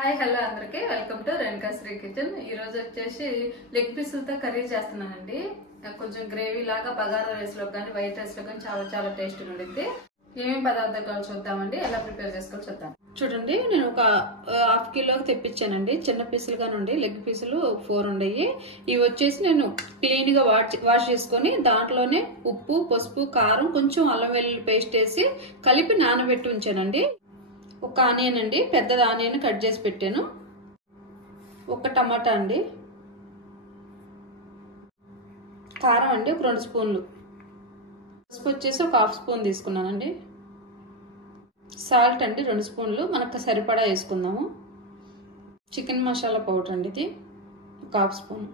Hi hello అందరికి welcome to Renuka Sri kitchen. ఈ రోజు వచ్చేసి లెగ్ పీసులతో కర్రీ చేస్తున్నానండి. కొంచెం గ్రేవీ లాగా బగారా రైస్ లో కానీ వైట్ రైస్ లో కానీ చాలా చాలా టేస్ట్ ఉండిద్ది. ఏమేమి పదార్థాలు కావాలి చూద్దామండి, ఎలా ప్రిపేర్ చేసుకోవాలి చూద్దాం. చూడండి, నేను ఒక హాఫ్ కిలోకి తెప్పించానండి. చిన్న పీసులుగా నుండి లెగ్ పీసులు 4 ఉండయి. ఇవి వచ్చేసి నేను క్లీన్ గా వాష్ చేసుకొని దాంట్లోనే ఉప్పు, పసుపు, కారం, కొంచెం అల్లం వెల్లుల్లి పేస్ట్ వేసి కలిపి నానబెట్టి ఉంచానండి. ఒక ఆనియన్ అండి, పెద్దది ఆనియన్ కట్ చేసి పెట్టాను. ఒక టమాటా అండి, కారం అండి ఒక 2 స్పూన్లు, పసుపు వచ్చేసి ఒక హాఫ్ స్పూన్ తీసుకున్నానండి. సాల్ట్ అండి 2 స్పూన్లు, మనకు సరిపడా వేసుకుందాము. చికెన్ మసాలా పౌడర్ అండి ఇది ఒక హాఫ్ స్పూన్.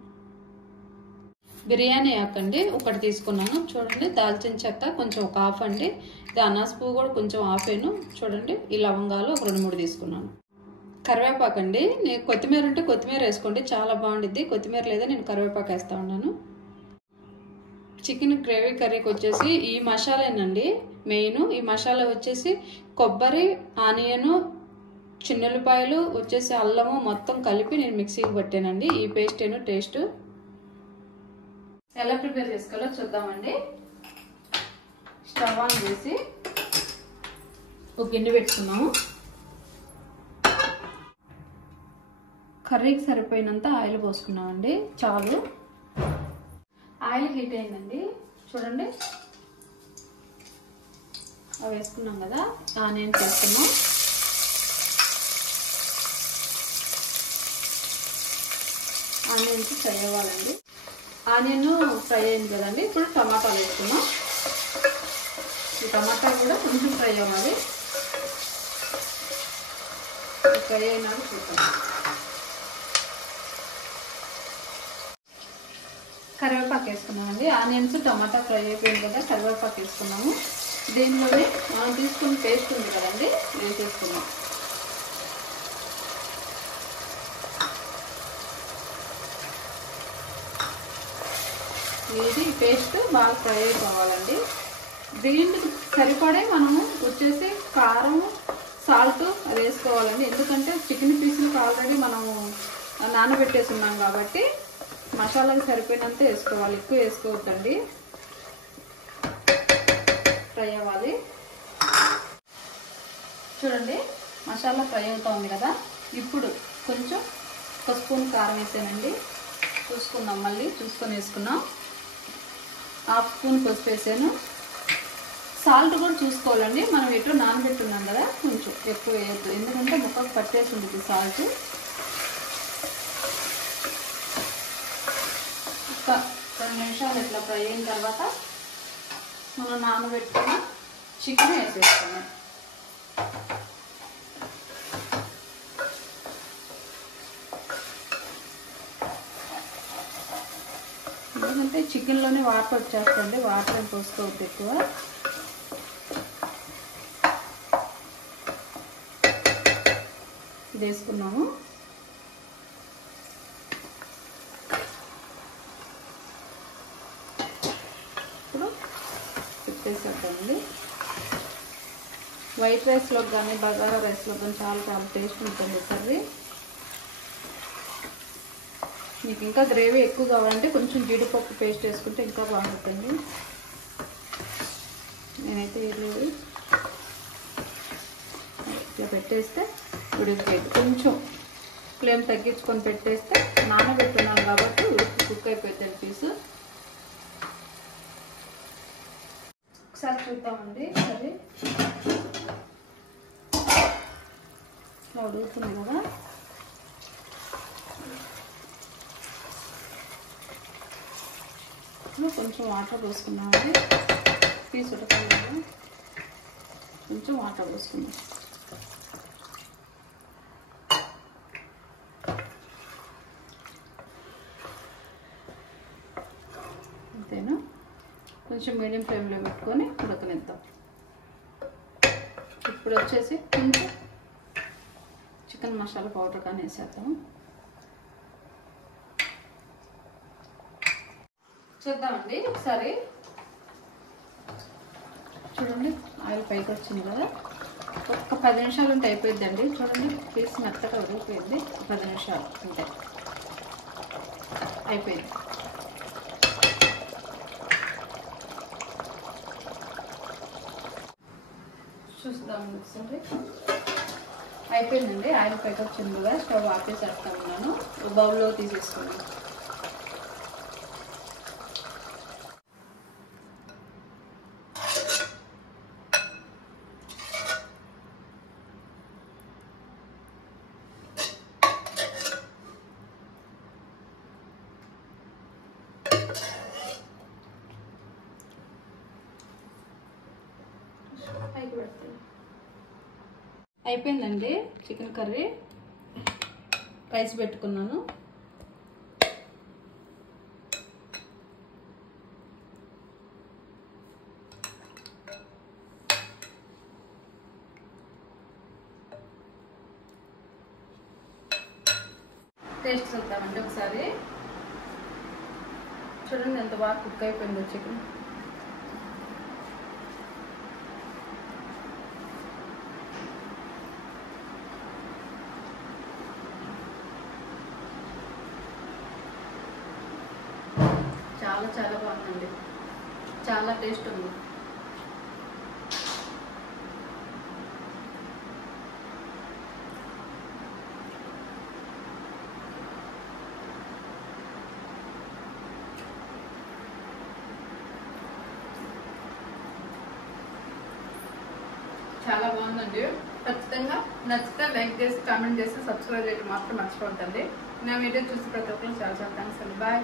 బిర్యానీ ఆకండి ఒకటి తీసుకున్నాను. చూడండి, దాల్చిన చెక్క కొంచెం ఒక హాఫ్ అండి. ఇది అనాస పువ్వు కూడా కొంచెం హాఫ్ అయిను. చూడండి, ఈ లవంగాలు ఒక 2-3 తీసుకున్నాను. కరివేపాకు అండి, నేను కొత్తిమీర ఉంటే కొత్తిమీర వేసుకోండి, చాలా బాగుండిద్ది. కొత్తిమీర లేదా నేను కరివేపాకు వేస్తా ఉన్నాను. చికెన్ గ్రేవీ కర్రీకి వచ్చేసి ఈ మసాలానండి మెయిన్. ఈ మసాలా వచ్చేసి కొబ్బరి, ఆనియన్, చిన్నుల్లిపాయలు వచ్చేసి అల్లము మొత్తం కలిపి నేను మిక్సీకి పట్టానండి. ఈ పేస్ట్ ఏను టేస్ట్. ఎలా ప్రిపేర్ చేసుకోవాలో చూద్దామండి. స్టవ్ ఆన్ చేసి ఒక గిన్నె పెట్టుకున్నాము. కర్రీకి సరిపోయినంత ఆయిల్ పోసుకున్నామండి, చాలు. ఆయిల్ హీట్ అయిందండి. చూడండి, అవి వేసుకున్నాం కదా, ఆనియన్ వేసుకున్నాం. ఆనియన్స్ ఫ్రై అవ్వాలండి. ఆనియన్ ఫ్రై అయింది కదండి, ఇప్పుడు టమాటాలు వేసుకున్నాం. ఈ టమాటా కూడా కొంచెం ఫ్రై అవ్వాలి. ఫ్రై అయినాక చూద్దాం. కరివేపాకు వేసుకున్నామండి. ఆనియన్స్ టమాటా ఫ్రై అయిపోయింది కదా, కరివేపాకు వేసుకున్నాము. దీనిలోనే మనం తీసుకున్న పేస్ట్ ఉంది కదండి, వేసేసుకున్నాం. ఇది పేస్ట్ బాగా ఫ్రై అయిపోవాలండి. దీనికి సరిపడే మనము వచ్చేసి కారం, సాల్ట్ అది వేసుకోవాలండి. ఎందుకంటే చికెన్ పీసులకు ఆల్రెడీ మనము నానబెట్టేసి ఉన్నాం కాబట్టి మసాలాకి సరిపోయినంత వేసుకోవాలి, ఎక్కువ వేసుకోవద్దండి. ఫ్రై అవ్వాలి. చూడండి, మసాలా ఫ్రై అవుతా ఉంది కదా, ఇప్పుడు కొంచెం ఒక స్పూన్ కారం వేసానండి. చూసుకుందాం, మళ్ళీ చూసుకొని వేసుకున్నాం. హాఫ్ స్పూన్ పసుపు వేసాను. సాల్ట్ కూడా చూసుకోవాలండి, మనం ఎటు నానబెట్టున్నాం కదా, కొంచెం ఎక్కువ వేయద్దు, ఎందుకంటే ముక్కకు పట్టేసి ఉంటుంది సాల్ట్. ఒక 2 నిమిషాలు ఇట్లా ఫ్రై అయిన తర్వాత మనం నానబెట్టుకున్న చికెన్ వేసేసుకున్నాం. ఎందుకంటే చికెన్లోనే వాటర్ వచ్చేస్తుంది, వాటర్ ఏం పోసుకోవద్దు ఎక్కువ. ఇది వేసుకున్నాము. ఇప్పుడు పెట్టేసేద్దామండి. వైట్ రైస్లో కానీ బగారా రైస్లో కానీ చాలా చాలా టేస్ట్ ఉంటుంది కర్రీ. మీకు ఇంకా గ్రేవీ ఎక్కువ కావాలంటే కొంచెం జీడిపప్పు పేస్ట్ వేసుకుంటే ఇంకా బాగుంటుంది. నేనైతే వేయలేదు. ఇట్లా పెట్టేస్తే ఉడికిపోయింది. కొంచెం ఫ్లేమ్ తగ్గించుకొని పెట్టేస్తే నానబెట్టున్నాను కాబట్టి కుక్ అయిపోతుంది పీసు. ఒకసారి చూద్దామండి. సరే, ఇట్లా ఉడుకుతుంది కదా, కొంచెం వాటర్ పోసుకున్నామండి. పీస్ ఉడకాలి కదా, కొంచెం వాటర్ పోసుకున్నాం. అంతేనా, కొంచెం మీడియం ఫ్లేమ్లో పెట్టుకొని ఉడకనిద్దాం. ఇప్పుడు వచ్చేసి కొంచెం చికెన్ మసాలా పౌడర్ కానీ వేసేద్దాం. చూద్దామండి ఒకసారి. చూడండి, ఆయిల్ పైకి వచ్చింది కదా, ఒక్క 10 నిమిషాలు ఉంటే అయిపోయిందండి. చూడండి పీస్ మెత్తగా ఉడికిపోయింది. 10 నిమిషాలు ఉంటే అయిపోయింది. చూద్దాం ఒకసారి. అయిపోయిందండి. ఆయిల్ పైకి వచ్చింది కదా, స్టవ్ ఆపేసేస్తా ఉన్నాను. బౌల్లో తీసేసుకున్నాను. అయిపోయిందండి చికెన్ కర్రీ. రైస్ పెట్టుకున్నాను. టేస్ట్ చూద్దామండి ఒకసారి. చూడండి ఎంత బాగా కుక్ అయిపోయిందో చికెన్. చాలా చాలా బాగుందండి. చాలా టేస్ట్ ఉంది. చాలా బాగుందండి. ఖచ్చితంగా నచ్చితే లైక్ చేసి కామెంట్ చేసి సబ్స్క్రైబ్ చేయడం మాత్రం మర్చిపోద్దండి. నా వీడియో చూసి ప్రతి ఒక్కరు చాలా చాలా థ్యాంక్స్ అండి. బాయ్.